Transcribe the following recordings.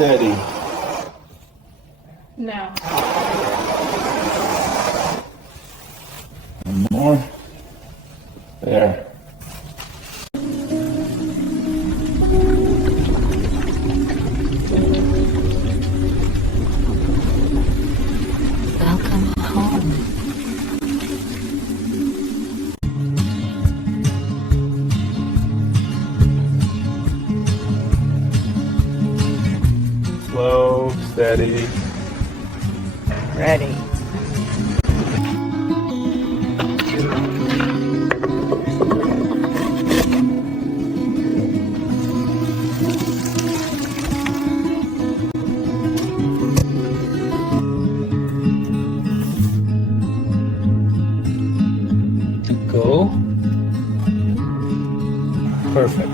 steady. No. One more. There. Welcome home. Slow, steady. Ready. Go. Perfect.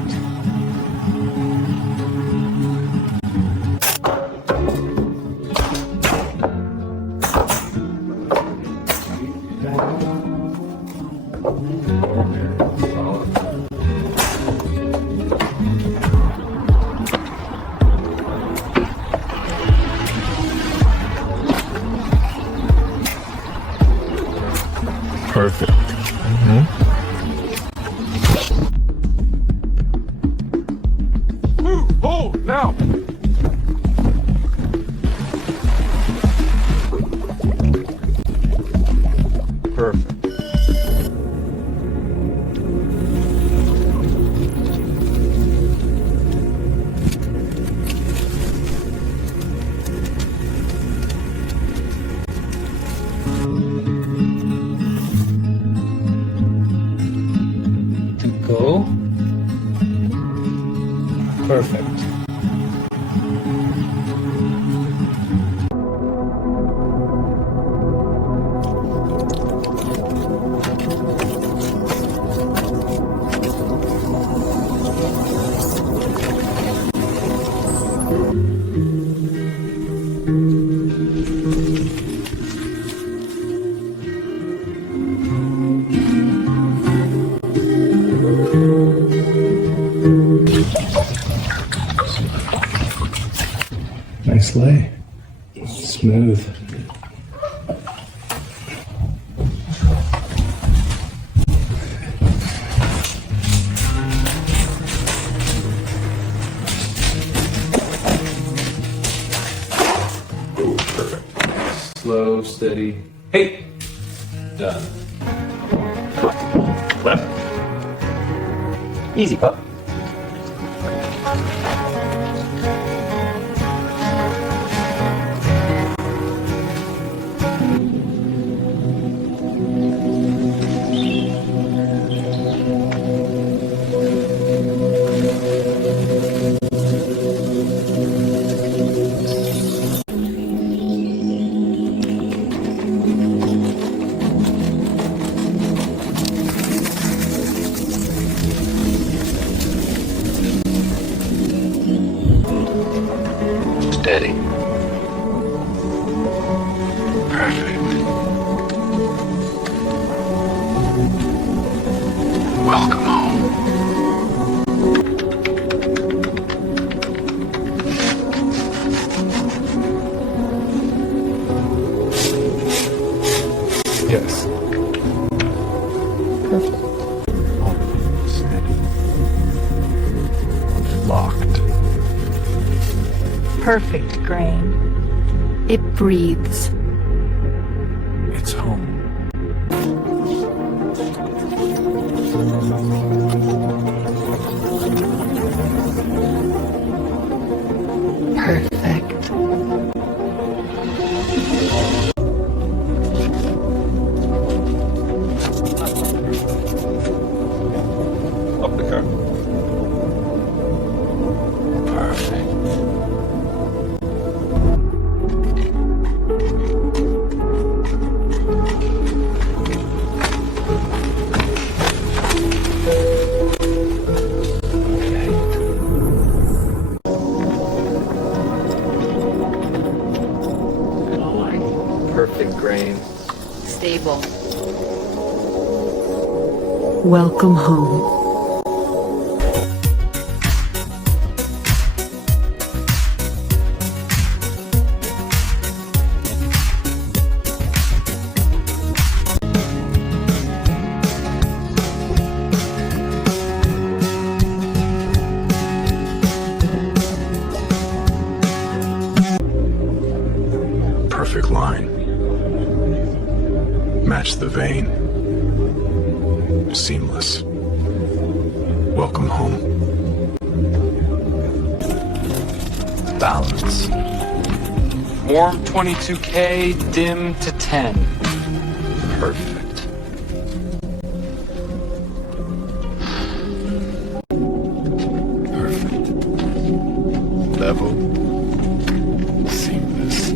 Perfect. Move! Hold! Now! Perfect. Go. Perfect. Nice lay. Smooth. Perfect. Slow, steady. Hey! Done. Left. Easy, pup. Steady. Perfect. Welcome home. Yes. Perfect. Steady. Locked. Perfect grain. It breathes. It's home. Perfect. Up the car. Perfect. Perfect grain. Stable. Welcome home. clean. Seamless. Welcome home. Balance. Warm 22K, dim to 10. Perfect. Perfect. Level. Seamless.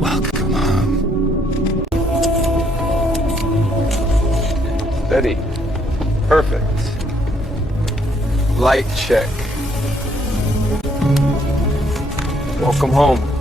Welcome home. Steady. Perfect. Light check. Welcome home.